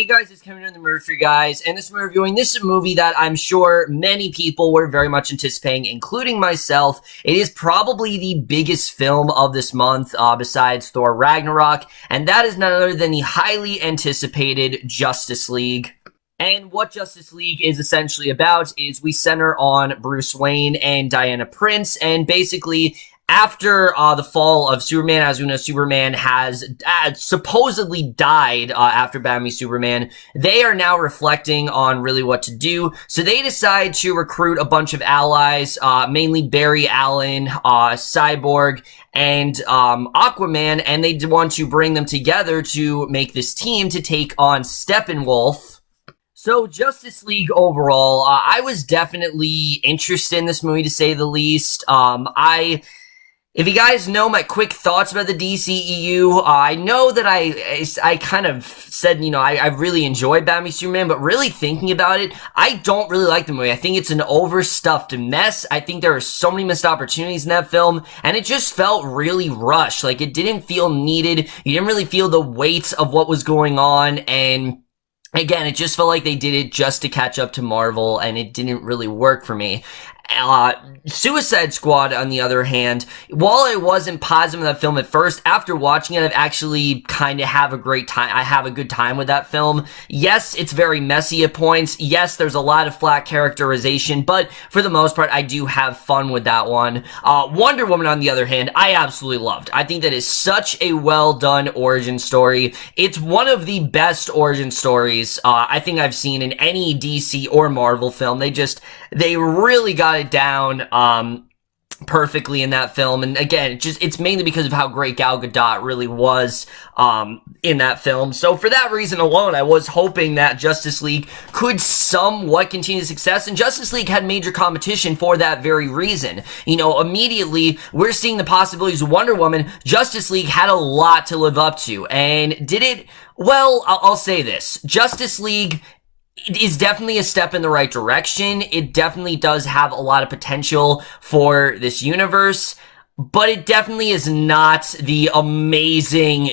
Hey guys, it's Kevin in the movie for you guys, and this we're reviewing. This is a movie that I'm sure many people were very much anticipating, including myself. It is probably the biggest film of this month, besides Thor Ragnarok, and that is none other than the highly anticipated Justice League. And what Justice League is essentially about is we center on Bruce Wayne and Diana Prince, and basically after the fall of Superman, as we know, Superman has supposedly died after Batman v Superman. They are now reflecting on really what to do. So they decide to recruit a bunch of allies, mainly Barry Allen, Cyborg, and Aquaman, and they want to bring them together to make this team to take on Steppenwolf. So, Justice League overall, I was definitely interested in this movie, to say the least. If you guys know my quick thoughts about the DCEU, I know that I kind of said, you know, I really enjoyed Batman v Superman, but really thinking about it, I don't really like the movie. I think it's an overstuffed mess. I think there are so many missed opportunities in that film, and it just felt really rushed. Like, it didn't feel needed. You didn't really feel the weight of what was going on, and again, it just felt like they did it just to catch up to Marvel, and it didn't really work for me. Suicide Squad, on the other hand, while I wasn't positive of that film at first, after watching it, I've actually kind of have a great time. I have a good time with that film. Yes, it's very messy at points. Yes, there's a lot of flat characterization, but for the most part, I do have fun with that one. Wonder Woman, on the other hand, I absolutely loved. I think that is such a well-done origin story. It's one of the best origin stories I think I've seen in any DC or Marvel film. They really got it down perfectly in that film, and again, it's mainly because of how great Gal Gadot really was in that film. So for that reason alone, I was hoping that Justice League could somewhat continue success, and Justice League had major competition for that very reason. You know, immediately we're seeing the possibilities of Wonder Woman. Justice League had a lot to live up to, and did it well. I'll say this: Justice League is definitely a step in the right direction. It definitely does have a lot of potential for this universe, but it definitely is not the amazing,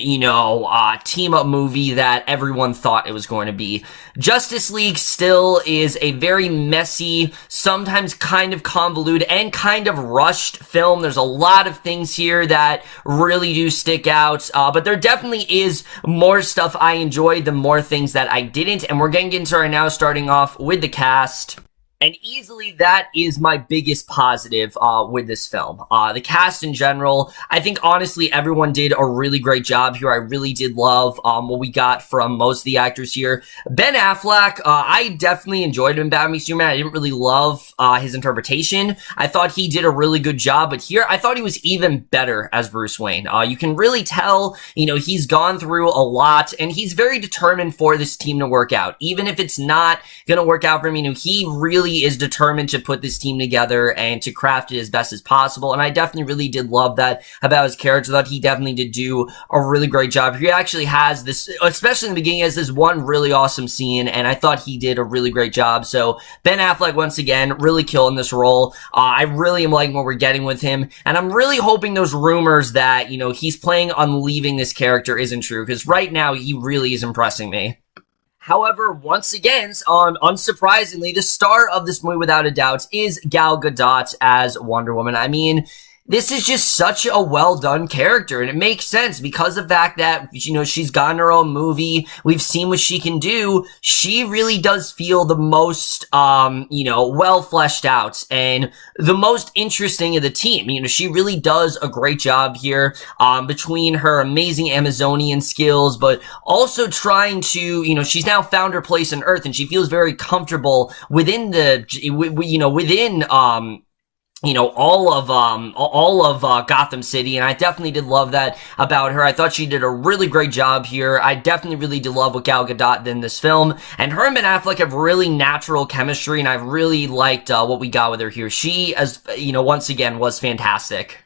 team-up movie that everyone thought it was going to be. Justice League still is a very messy, sometimes kind of convoluted, and kind of rushed film. There's a lot of things here that really do stick out, but there definitely is more stuff I enjoyed than more things that I didn't, and we're getting into right now, starting off with the cast. And easily, that is my biggest positive with this film. The cast in general, I think honestly everyone did a really great job here. I really did love what we got from most of the actors here. Ben Affleck, I definitely enjoyed him in Batman v Superman. I didn't really love his interpretation. I thought he did a really good job, but here I thought he was even better as Bruce Wayne. You can really tell, he's gone through a lot, and he's very determined for this team to work out. Even if it's not going to work out for him, he really is determined to put this team together and to craft it as best as possible, and I definitely really did love that about his character. That he definitely did do a really great job. He actually has this, especially in the beginning, has this one really awesome scene, and I thought he did a really great job. So Ben Affleck, once again, really killing this role. I really am liking what we're getting with him, and I'm really hoping those rumors that, he's planning on leaving this character isn't true, because right now he really is impressing me. However, once again, unsurprisingly, the star of this movie, without a doubt, is Gal Gadot as Wonder Woman. I mean, this is just such a well-done character, and it makes sense because of the fact that, she's gotten her own movie. We've seen what she can do. She really does feel the most, well fleshed out and the most interesting of the team. She really does a great job here, between her amazing Amazonian skills, but also trying to, she's now found her place on Earth, and she feels very comfortable within all of Gotham City, and I definitely did love that about her. I thought she did a really great job here. I definitely really did love what Gal Gadot did in this film, and her and Ben Affleck have really natural chemistry, and I really liked what we got with her here. She, as once again, was fantastic.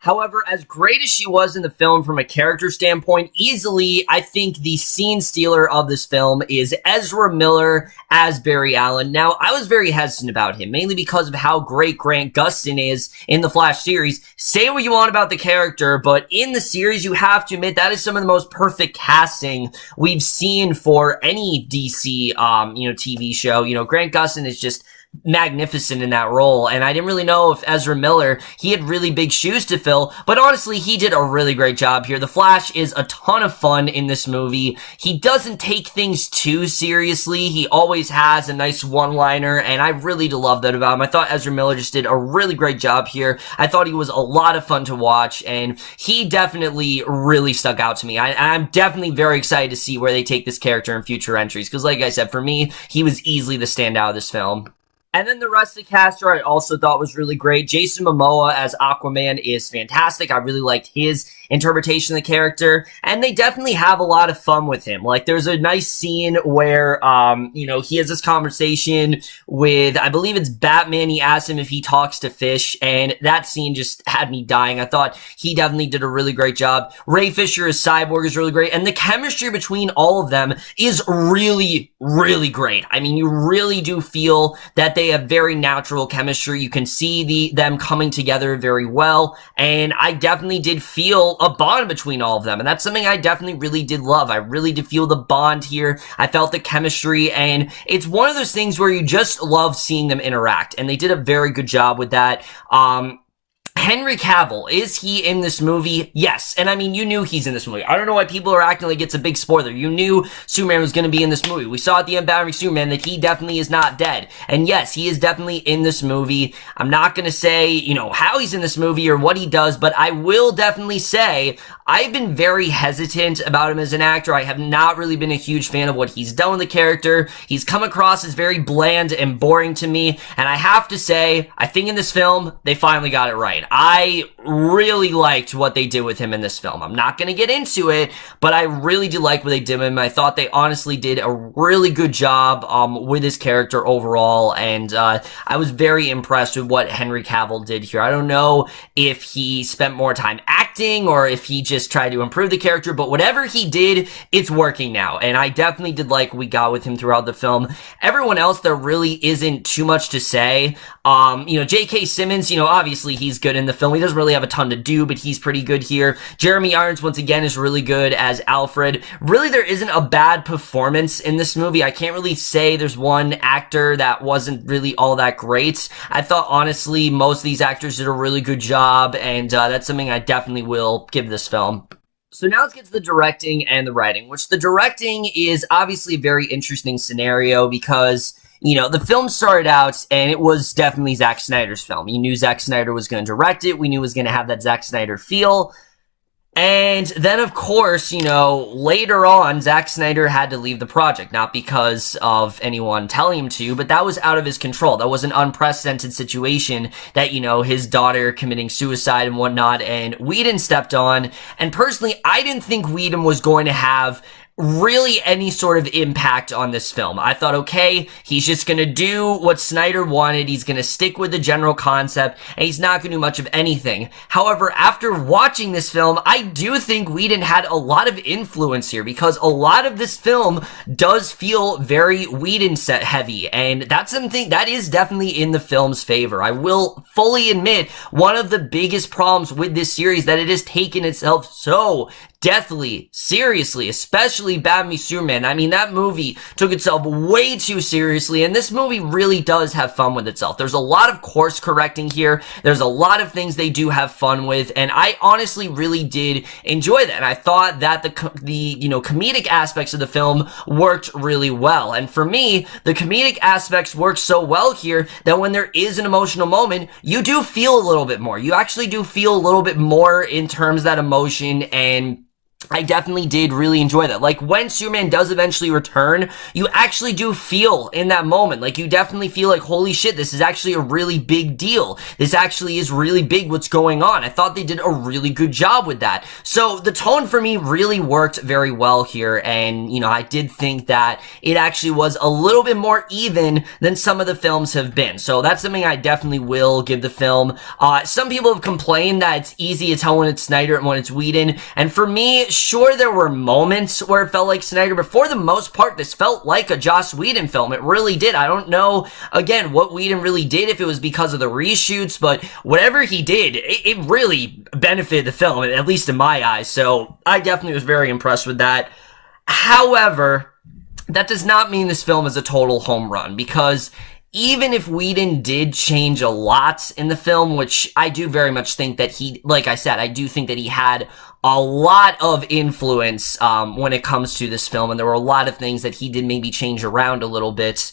However, as great as she was in the film from a character standpoint, easily, I think the scene stealer of this film is Ezra Miller as Barry Allen. Now, I was very hesitant about him, mainly because of how great Grant Gustin is in the Flash series. Say what you want about the character, but in the series, you have to admit that is some of the most perfect casting we've seen for any DC, TV show. Grant Gustin is just magnificent in that role, and I didn't really know if Ezra Miller, he had really big shoes to fill, but honestly, he did a really great job here. The Flash is a ton of fun in this movie. He doesn't take things too seriously. He always has a nice one-liner, and I really do love that about him. I thought Ezra Miller just did a really great job here. I thought he was a lot of fun to watch, and he definitely really stuck out to me. I'm definitely very excited to see where they take this character in future entries, because like I said, for me, he was easily the standout of this film. And then the rest of the cast I also thought was really great. Jason Momoa as Aquaman is fantastic. I really liked his interpretation of the character, and they definitely have a lot of fun with him. Like, there's a nice scene where, he has this conversation with, I believe it's Batman. He asks him if he talks to fish, and that scene just had me dying. I thought he definitely did a really great job. Ray Fisher as Cyborg is really great, and the chemistry between all of them is really, really great. I mean, you really do feel that they have very natural chemistry. You can see them coming together very well, and I definitely did feel a bond between all of them, and that's something I definitely really did love. I really did feel the bond here. I felt the chemistry, and it's one of those things where you just love seeing them interact, and they did a very good job with that. Henry Cavill, is he in this movie? Yes. And I mean, you knew he's in this movie. I don't know why people are acting like it's a big spoiler. You knew Superman was going to be in this movie. We saw at the end of Batman v Superman that he definitely is not dead. And yes, he is definitely in this movie. I'm not going to say, how he's in this movie or what he does, but I will definitely say I've been very hesitant about him as an actor. I have not really been a huge fan of what he's done with the character. He's come across as very bland and boring to me. And I have to say, I think in this film, they finally got it right. I really liked what they did with him in this film. I'm not going to get into it, but I really do like what they did with him. I thought they honestly did a really good job with his character overall, and I was very impressed with what Henry Cavill did here. I don't know if he spent more time acting or if he just tried to improve the character, but whatever he did, it's working now, and I definitely did like what we got with him throughout the film. Everyone else, there really isn't too much to say. J.K. Simmons, obviously he's good in the film. He doesn't really have a ton to do, but he's pretty good here. Jeremy Irons, once again, is really good as Alfred. Really, there isn't a bad performance in this movie. I can't really say there's one actor that wasn't really all that great. I thought, honestly, most of these actors did a really good job, and that's something I definitely will give this film. So now let's get to the directing and the writing, which the directing is obviously a very interesting scenario because the film started out, and it was definitely Zack Snyder's film. You knew Zack Snyder was going to direct it. We knew it was going to have that Zack Snyder feel. And then, of course, later on, Zack Snyder had to leave the project. Not because of anyone telling him to, but that was out of his control. That was an unprecedented situation that, his daughter committing suicide and whatnot, and Whedon stepped on. And personally, I didn't think Whedon was going to have really any sort of impact on this film. I thought, okay, he's just gonna do what Snyder wanted. He's gonna stick with the general concept, and he's not gonna do much of anything. However, after watching this film, I do think Whedon had a lot of influence here because a lot of this film does feel very Whedon set heavy, and that's something that is definitely in the film's favor. I will fully admit one of the biggest problems with this series that it has taken itself so deathly seriously, especially Batman v Superman. I mean, that movie took itself way too seriously, and this movie really does have fun with itself. There's a lot of course correcting here. There's a lot of things they do have fun with, and I honestly really did enjoy that. And I thought that the comedic aspects of the film worked really well. And for me, the comedic aspects work so well here that when there is an emotional moment, you do feel a little bit more. You actually do feel a little bit more in terms of that emotion, and I definitely did really enjoy that. Like, when Superman does eventually return, you actually do feel in that moment, like, you definitely feel like, holy shit, this is actually a really big deal. This actually is really big what's going on. I thought they did a really good job with that. So the tone for me really worked very well here, and, I did think that it actually was a little bit more even than some of the films have been. So that's something I definitely will give the film. Some people have complained that it's easy to tell when it's Snyder and when it's Whedon, and for me, sure, there were moments where it felt like Snyder, but for the most part, this felt like a Joss Whedon film. It really did. I don't know, again, what Whedon really did, if it was because of the reshoots, but whatever he did, it really benefited the film, at least in my eyes, so I definitely was very impressed with that. However, that does not mean this film is a total home run, because even if Whedon did change a lot in the film, which I do very much think that like I said, I do think that he had a lot of influence when it comes to this film, and there were a lot of things that he did maybe change around a little bit.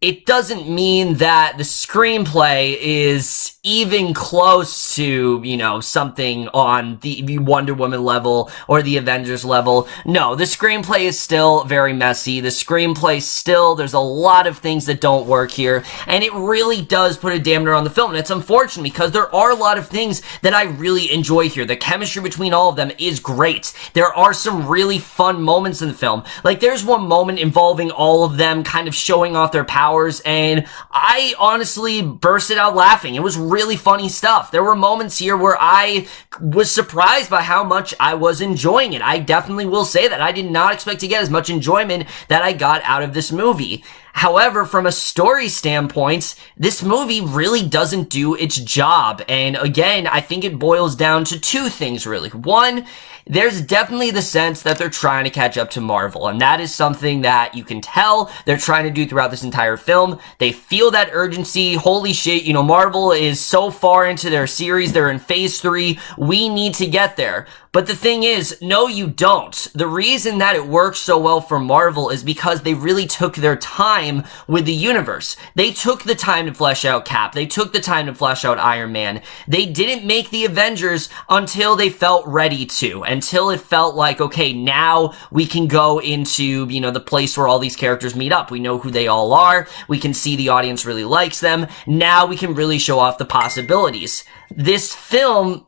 It doesn't mean that the screenplay is even close to, something on the Wonder Woman level or the Avengers level. No, the screenplay is still very messy. The screenplay still, there's a lot of things that don't work here, and it really does put a dampener on the film, and it's unfortunate because there are a lot of things that I really enjoy here. The chemistry between all of them is great. There are some really fun moments in the film. Like, there's one moment involving all of them kind of showing off their powers, and I honestly bursted out laughing. It was really funny stuff. There were moments here where I was surprised by how much I was enjoying it. I definitely will say that. I did not expect to get as much enjoyment that I got out of this movie. However, from a story standpoint, this movie really doesn't do its job. And again, I think it boils down to two things, really. One, there's definitely the sense that they're trying to catch up to Marvel, and that is something that you can tell they're trying to do throughout this entire film. They feel that urgency. Holy shit, Marvel is so far into their series. They're in phase 3. We need to get there. But the thing is, no, you don't. The reason that it works so well for Marvel is because they really took their time with the universe. They took the time to flesh out Cap. They took the time to flesh out Iron Man. They didn't make the Avengers until they felt ready to, until it felt like, okay, now we can go into, the place where all these characters meet up. We know who they all are. We can see the audience really likes them. Now we can really show off the possibilities. This film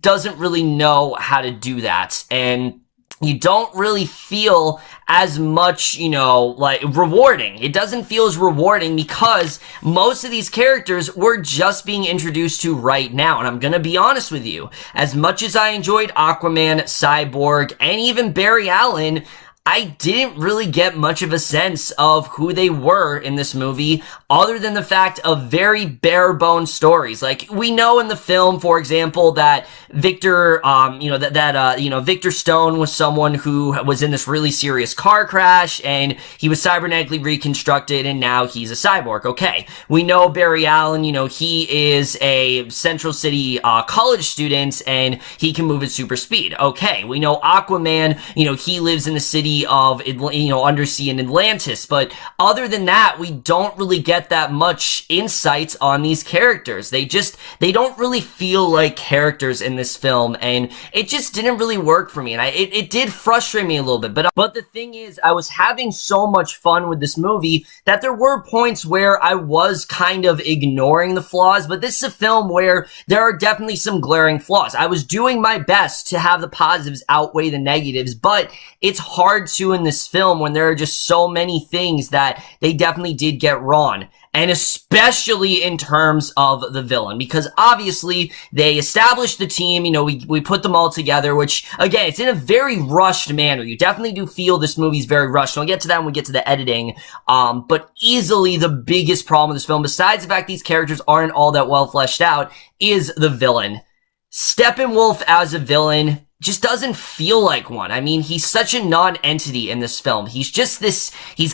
doesn't really know how to do that, and you don't really feel as much, like, rewarding. It doesn't feel as rewarding because most of these characters we're just being introduced to right now. And I'm gonna be honest with you, as much as I enjoyed Aquaman, Cyborg, and even Barry Allen, I didn't really get much of a sense of who they were in this movie, other than the fact of very bare bones stories. Like, we know in the film, for example, that Victor, Victor Stone was someone who was in this really serious car crash, and he was cybernetically reconstructed, and now he's a cyborg. Okay. We know Barry Allen, he is a Central City college student, and he can move at super speed. Okay. We know Aquaman, he lives in the city of, Undersea and Atlantis, but other than that, we don't really get that much insight on these characters. They don't really feel like characters in this film, and it just didn't really work for me, and it did frustrate me a little bit, but the thing is, I was having so much fun with this movie that there were points where I was kind of ignoring the flaws, but this is a film where there are definitely some glaring flaws. I was doing my best to have the positives outweigh the negatives, but it's hard to in this film when there are just so many things that they definitely did get wrong. And especially in terms of the villain, because obviously they established the team, we put them all together, which, again, it's in a very rushed manner. You definitely do feel this movie's very rushed. And we'll get to that when we get to the editing. But easily the biggest problem with this film, besides the fact these characters aren't all that well fleshed out, is the villain. Steppenwolf as a villain just doesn't feel like one. I mean, he's such a non-entity in this film. He's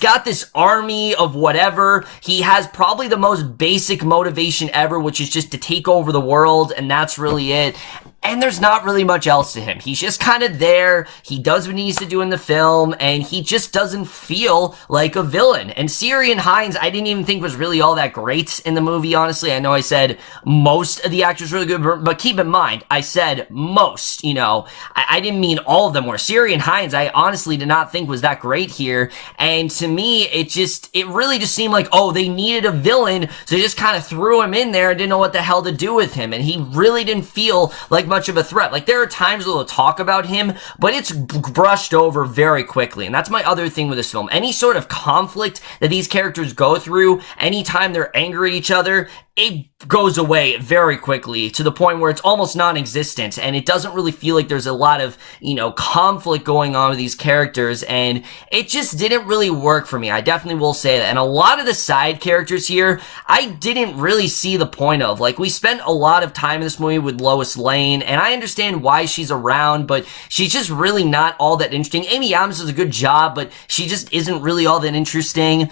got this army of whatever. He has probably the most basic motivation ever, which is just to take over the world, and that's really it. and there's not really much else to him. He's just kind of there. He does what he needs to do in the film, and he just doesn't feel like a villain. And Ciarán Hinds, I didn't even think was really all that great in the movie, honestly. I know I said most of the actors were really good, but keep in mind, I said most, you know. I didn't mean all of them were. Ciarán Hinds, I honestly did not think was that great here. And to me, it really just seemed like, oh, they needed a villain, so they just kind of threw him in there and didn't know what the hell to do with him. And he really didn't feel like much of a threat. Like, there are times where they'll talk about him, but it's brushed over very quickly. And that's my other thing with this film. Any sort of conflict that these characters go through, anytime they're angry at each other, it goes away very quickly to the point where it's almost non-existent, and it doesn't really feel like there's a lot of, you know, conflict going on with these characters, and it just didn't really work for me. I definitely will say that. And a lot of the side characters here, I didn't really see the point of. Like, we spent a lot of time in this movie with Lois Lane, and I understand why she's around, but she's just really not all that interesting. Amy Adams does a good job, but she just isn't really all that interesting.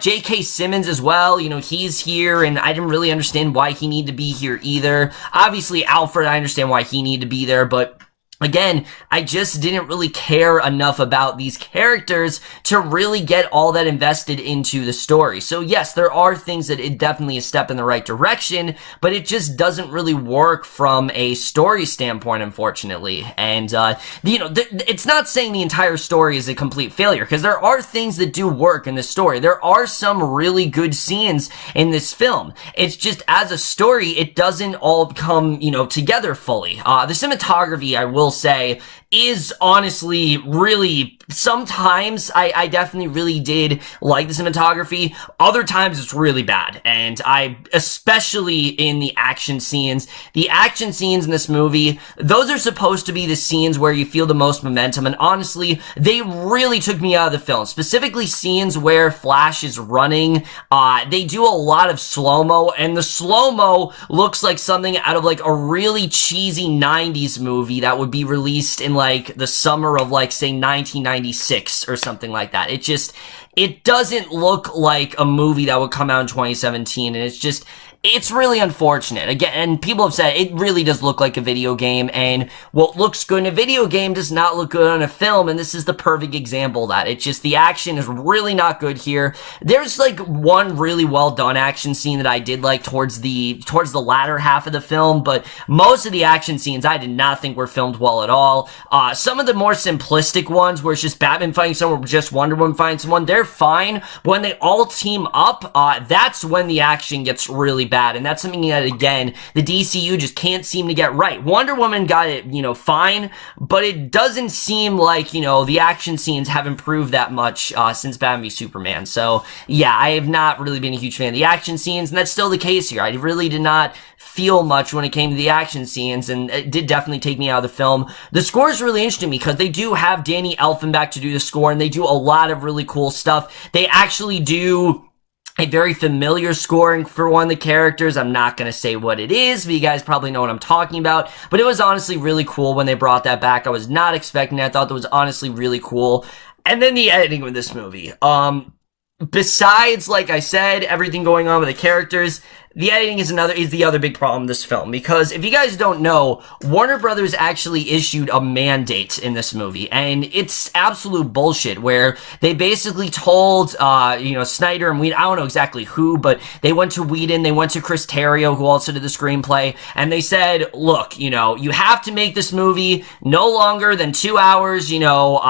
J.K. Simmons as well, you know, he's here, and I didn't really understand why he needed to be here either. Obviously, Alfred, I understand why he needed to be there, but again, I just didn't really care enough about these characters to really get all that invested into the story. So yes, there are things that it definitely is a step in the right direction, but it just doesn't really work from a story standpoint, unfortunately. And, you know, it's not saying the entire story is a complete failure, because there are things that do work in this story. There are some really good scenes in this film. It's just, as a story, it doesn't all come, you know, together fully. The cinematography, I will say, is honestly really, sometimes I definitely really did like the cinematography. Other times it's really bad, and especially in the action scenes in this movie, those are supposed to be the scenes where you feel the most momentum, and honestly, they really took me out of the film. Specifically scenes where Flash is running, they do a lot of slow-mo, and the slow-mo looks like something out of like a really cheesy 90s movie that would be released in like the summer of like, say, 1996 or something like that. It doesn't look like a movie that would come out in 2017, and it's really unfortunate. Again, and people have said it really does look like a video game, and what looks good in a video game does not look good on a film, and this is the perfect example of that. It's just, the action is really not good here. There's like one really well done action scene that I did like towards the latter half of the film, but most of the action scenes I did not think were filmed well at all. Some of the more simplistic ones, where it's just Batman fighting someone or just Wonder Woman fighting someone, they're fine, but when they all team up, that's when the action gets really bad. And that's something that, again, the DCU just can't seem to get right. Wonder Woman got it, you know, fine, but it doesn't seem like, you know, the action scenes have improved that much since Batman v Superman. So, yeah, I have not really been a huge fan of the action scenes, and that's still the case here. I really did not feel much when it came to the action scenes, and it did definitely take me out of the film. The score is really interesting because they do have Danny Elfman back to do the score, and they do a lot of really cool stuff. They actually do a very familiar scoring for one of the characters. I'm not going to say what it is, but you guys probably know what I'm talking about. But it was honestly really cool when they brought that back. I was not expecting that. I thought that was honestly really cool. And then the editing with this movie. Besides, like I said, everything going on with the characters, the editing is the other big problem in this film, because if you guys don't know, Warner Brothers actually issued a mandate in this movie, and it's absolute bullshit, where they basically told, you know, Snyder and Whedon, I don't know exactly who, but they went to Whedon, they went to Chris Terrio, who also did the screenplay, and they said, look, you know, you have to make this movie no longer than 2 hours, you know,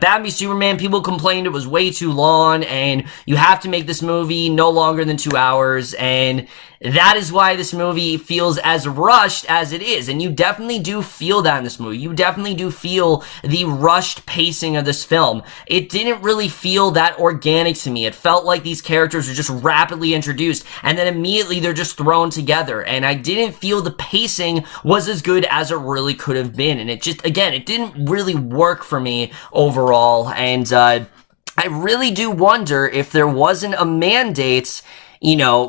Batman v Superman, people complained it was way too long, and you have to make this movie no longer than 2 hours, and that is why this movie feels as rushed as it is. And you definitely do feel that in this movie. You definitely do feel the rushed pacing of this film. It didn't really feel that organic to me. It felt like these characters were just rapidly introduced, and then immediately they're just thrown together. And I didn't feel the pacing was as good as it really could have been. And it just, again, it didn't really work for me overall. And I really do wonder if there wasn't a mandate,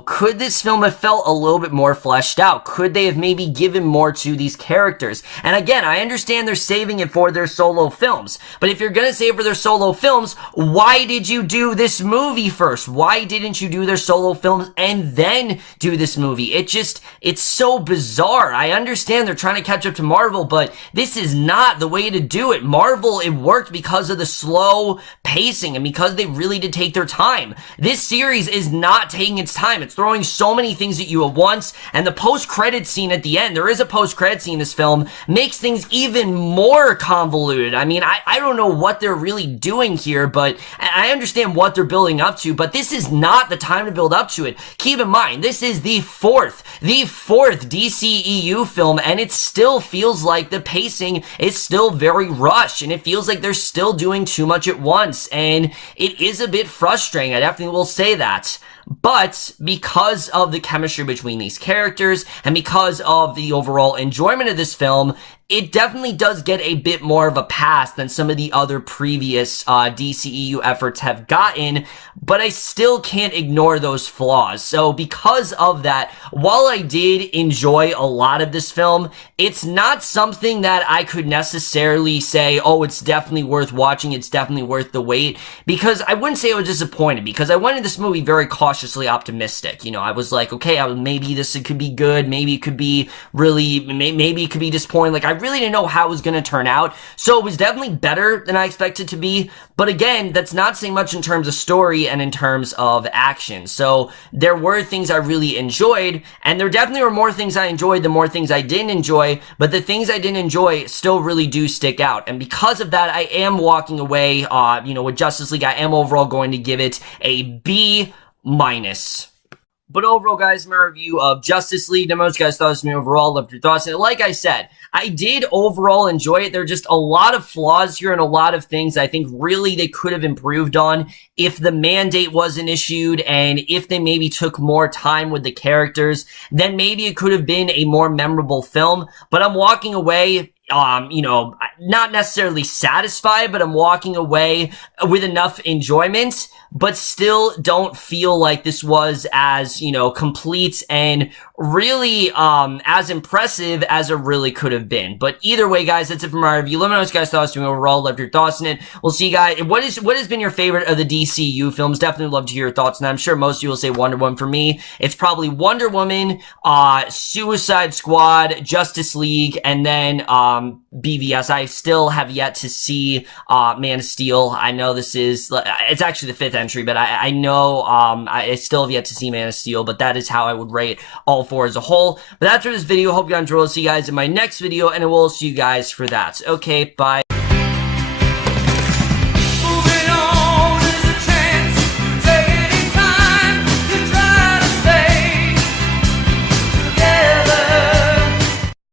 could this film have felt a little bit more fleshed out? Could they have maybe given more to these characters? And again, I understand they're saving it for their solo films, but if you're gonna save it for their solo films, why did you do this movie first? Why didn't you do their solo films and then do this movie? It's so bizarre. I understand they're trying to catch up to Marvel, but this is not the way to do it. Marvel, it worked because of the slow pacing and because they really did take their time. This series is not taking its time. It's throwing so many things at you at once, and the post-credit scene at the end, there is a post-credit scene in this film, makes things even more convoluted. I mean, I don't know what they're really doing here, but I understand what they're building up to, but this is not the time to build up to it. Keep in mind, this is the fourth DCEU film, and it still feels like the pacing is still very rushed, and it feels like they're still doing too much at once, and it is a bit frustrating. I definitely will say that. But because of the chemistry between these characters and because of the overall enjoyment of this film, it definitely does get a bit more of a pass than some of the other previous DCEU efforts have gotten, but I still can't ignore those flaws. So because of that, while I did enjoy a lot of this film, it's not something that I could necessarily say, oh, it's definitely worth watching, it's definitely worth the wait, because I wouldn't say I was disappointed, because I went into this movie very cautiously optimistic. I was like, okay, maybe this could be good, maybe it could be really, maybe it could be disappointing. Like, I really didn't know how it was going to turn out, so it was definitely better than I expected it to be, but again, that's not saying much in terms of story and in terms of action. So there were things I really enjoyed, and there definitely were more things I enjoyed than more things I didn't enjoy, but the things I didn't enjoy still really do stick out, and because of that, I am walking away, with Justice League, I am overall going to give it a B-. But overall, guys, my review of Justice League, the most guys thought of me overall, loved your thoughts, and like I said, I did overall enjoy it. There are just a lot of flaws here and a lot of things I think really they could have improved on if the mandate wasn't issued and if they maybe took more time with the characters, then maybe it could have been a more memorable film. But I'm walking away not necessarily satisfied, but I'm walking away with enough enjoyment, but still don't feel like this was as, complete and really as impressive as it really could have been. But either way, guys, that's it from my review. Let me know what you guys thought to me overall. Loved your thoughts on it. We'll see you guys. What has been your favorite of the DCU films? Definitely love to hear your thoughts, and I'm sure most of you will say Wonder Woman. For me, it's probably Wonder Woman, Suicide Squad, Justice League, and then BVS. I still have yet to see Man of Steel. I know it's actually the fifth entry, but I know I still have yet to see Man of Steel, but that is how I would rate all four as a whole. But that's for this video. Hope you guys enjoyed. I'll see you guys in my next video, and I will see you guys for that. Okay, bye.